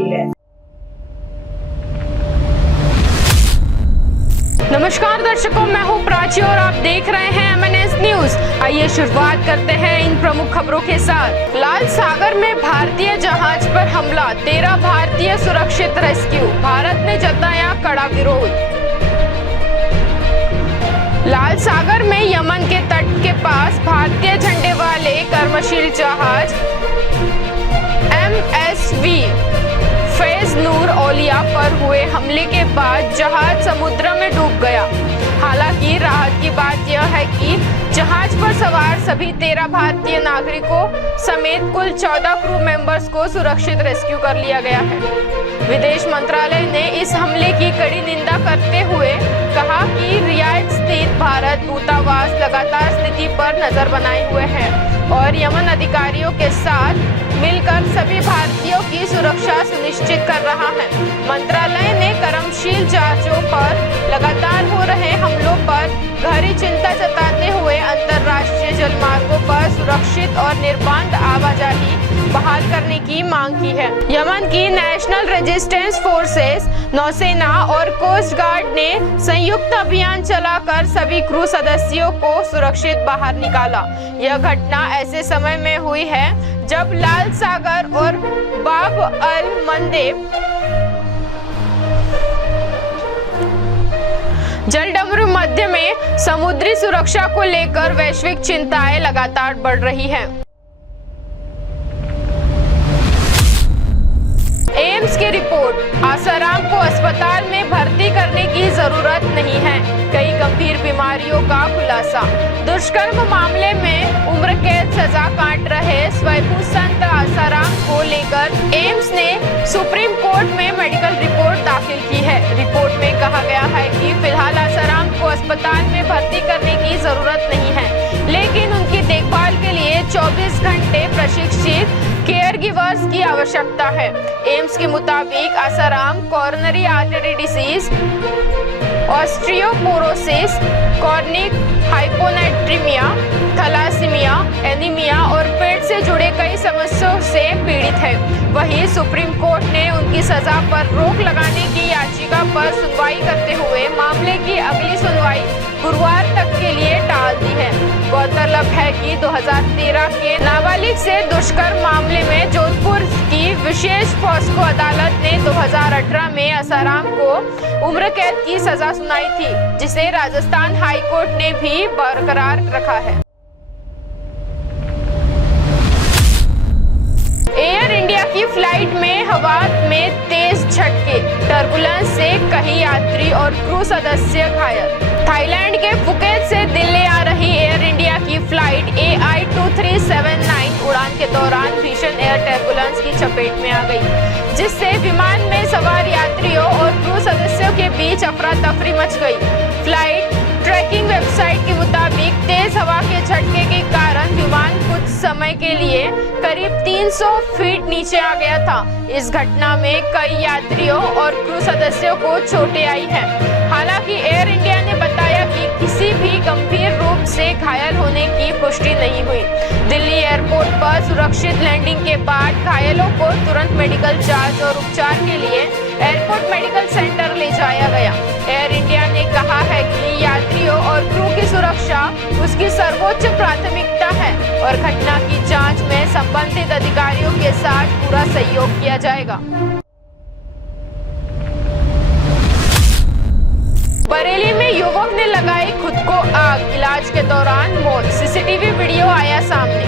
गई है। नमस्कार दर्शकों, मैं हूं प्राची और आप देख रहे हैं MNS न्यूज। आइए शुरुआत करते हैं इन प्रमुख खबरों के साथ। लाल सागर में भारतीय जहाज पर हमला, 13 भारतीय सुरक्षित रेस्क्यू, भारत ने जताया कड़ा विरोध। लाल सागर में यमन के तट के पास भारतीय झंडे वाले कर्मशील जहाज MSV फैज नूर औलिया पर हुए हमले के बाद जहाज समुद्र में डूब गया। हालांकि राहत की बात यह है कि जहाज पर सवार सभी 13 भारतीय नागरिकों समेत कुल 14 क्रू मेंबर्स को सुरक्षित रेस्क्यू कर लिया गया है। विदेश मंत्रालय ने इस हमले की कड़ी निंदा करते हुए कहा कि रियाद स्थित भारत दूतावास लगातार स्थिति पर नजर बनाए हुए है और यमन अधिकारियों के साथ मिलकर सभी भारतीयों की सुरक्षा सुनिश्चित कर रहा है। मंत्रालय ने कर्मशील जहाजों पर लगातार हो रहे हमलों पर गहरी चिंता जताते हुए अंतर्राष्ट्रीय जलमार्गों पर सुरक्षित और निर्बाध आवाजाही बहाल करने की मांग की है। यमन की नेशनल रेजिस्टेंस फोर्सेस, नौसेना और कोस्ट गार्ड ने संयुक्त अभियान चलाकर सभी क्रू सदस्यों को सुरक्षित बाहर निकाला। यह घटना ऐसे समय में हुई है जब लाल सागर और बाब अल मंदेब जलडमरू मध्य में समुद्री सुरक्षा को लेकर वैश्विक चिंताएं लगातार बढ़ रही हैं। एम्स की रिपोर्ट, आसाराम को अस्पताल में भर्ती करने की जरूरत नहीं है, कई गंभीर बीमारियों का खुलासा। दुष्कर्म मामले में उम्र कैद सजा काट रहे स्वयंभू संत आसाराम को लेकर एम्स ने सुप्रीम कोर्ट में मेडिकल रिपोर्ट दाखिल की है। रिपोर्ट में कहा गया है कि फिलहाल आसाराम को अस्पताल में भर्ती करने की जरूरत नहीं है, लेकिन उनकी देखभाल के लिए 24 घंटे प्रशिक्षित केयर गिवर्स की आवश्यकता है। एम्स के मुताबिक Asaram coronary artery disease, osteoporosis, chronic hyponatraemia, thalassaemia, anaemia और पेट से जुड़े कई समस्याओं से पीड़ित है। वहीं सुप्रीम कोर्ट ने उनकी सजा पर रोक लगाने की याचिका पर सुनवाई करते हुए मामले की अगली सुनवाई गुरुवार तक के लिए टाल दी है। गौरतलब है कि 2013 के नाबालिग से दुष्कर्म मामले में जोधपुर की विशेष पॉस्को अदालत ने 2018 में आसाराम को उम्र कैद की सजा सुनाई थी, जिसे राजस्थान हाई कोर्ट ने भी बरकरार रखा है। एयर इंडिया की फ्लाइट में हवा में तेज झटके, टर्बुलेंस से कई यात्री और क्रू सदस्य घायल। थाईलैंड के फुकेत से दिल्ली आ रही एयर इंडिया की फ्लाइट AI 2379 उड़ान के दौरान भीषण एयर टर्बुलेंस की चपेट में आ गई, जिससे विमान में सवार यात्रियों और क्रू सदस्यों के बीच अफरा तफरी मच गई। फ्लाइट ट्रैकिंग वेबसाइट के मुताबिक तेज हवा के झटके के कारण विमान कुछ समय के लिए करीब 300 फीट नीचे आ गया था। इस घटना में कई यात्रियों और क्रू सदस्यों को चोटें आई हैं। हालांकि एयर इंडिया ने बताया कि किसी भी गंभीर रूप से घायल होने की पुष्टि नहीं हुई। दिल्ली एयरपोर्ट पर सुरक्षित लैंडिंग के बाद घायलों को तुरंत मेडिकल जांच और उपचार के लिए एयरपोर्ट मेडिकल सेंटर ले जाया गया। एयर इंडिया ने कहा है कि यात्रियों और क्रू की सुरक्षा उसकी सर्वोच्च प्राथमिकता है और घटना की जांच में संबंधित अधिकारियों के साथ पूरा सहयोग किया जाएगा। बरेली में युवक ने लगाई खुद को आग, इलाज के दौरान मौत, सीसीटीवी वीडियो आया सामने।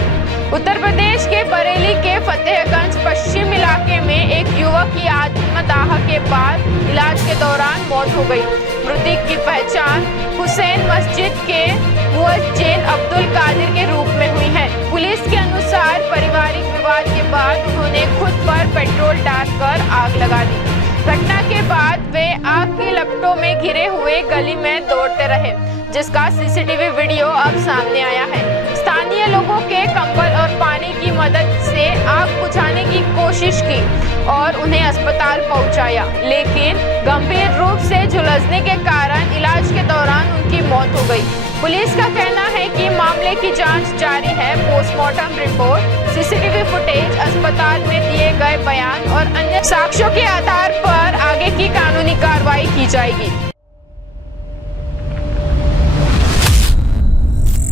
उत्तर प्रदेश के बरेली के फतेहगंज पश्चिम इलाके में एक युवक की आत्मदाह के बाद इलाज के दौरान मौत हो गई। मृतक की पहचान हुसैन मस्जिद के मुअज्जिन अब्दुल कादिर के रूप में हुई है। पुलिस के अनुसार पारिवारिक विवाद के बाद उन्होंने खुद पर पेट्रोल डालकर आग लगा दी। घटना के बाद वे आग की लपटों में घिरे हुए गली में दौड़ते रहे, जिसका सीसीटीवी वीडियो अब सामने आया है। स्थानीय लोगों के कंबल और पानी की मदद से आग बुझाने की कोशिश की और उन्हें अस्पताल पहुंचाया, लेकिन गंभीर रूप से झुलसने के कारण इलाज के दौरान उनकी मौत हो गई। पुलिस का कहना है कि मामले की जांच जारी है। पोस्टमार्टम रिपोर्ट, सीसीटीवी फुटेज, अस्पताल में दिए गए बयान और अन्य साक्ष्यों के आधार पर आगे की कानूनी कार्रवाई की जाएगी।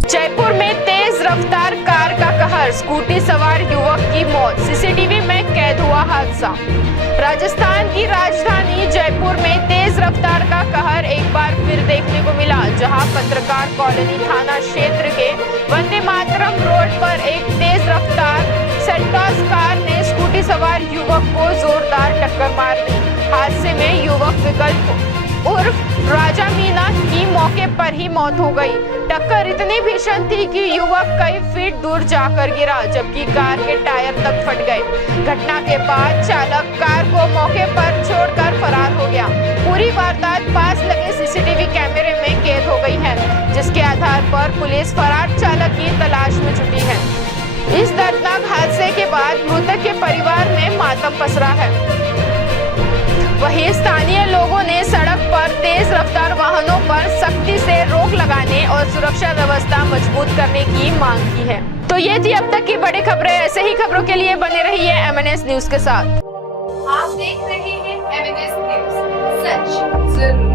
जयपुर में तेज रफ्तार कार का कहर, स्कूटी सवार युवक की मौत, सीसीटीवी में कैद हुआ हादसा। राजस्थान की राजधानी जयपुर में तेज रफ्तार का कहर एक बार फिर देखने को मिला, जहां पत्रकार कॉलोनी थाना क्षेत्र के वंदे मातरम रोड पर एक तेज रफ्तार सेल्टॉस कार ने स्कूटी सवार युवक को जोरदार टक्कर मार दी। हादसे में युवक विकल्प उर्फ राजा मीना की मौके पर ही मौत हो गई। टक्कर इतनी भीषण थी कि युवक कई फीट दूर जाकर गिरा, जबकि कार के टायर तक फट गए। घटना के बाद चालक कार को मौके पर छोड़कर फरार हो गया। पूरी वारदात पास लगे सीसीटीवी कैमरे में कैद हो गई है, जिसके आधार पर पुलिस फरार चालक की तलाश में जुटी है। इस दर्दनाक हादसे के बाद मृतक के परिवार में मातम पसरा है। वहीं स्थानीय लोगों ने सड़क पर तेज रफ्तार वाहनों पर सख्ती से रोक लगाने और सुरक्षा व्यवस्था मजबूत करने की मांग की है। तो ये थी अब तक की बड़ी खबरें। ऐसे ही खबरों के लिए बने रहिए MNS न्यूज के साथ। आप देख रहे हैं MNS न्यूज, सच जरूर।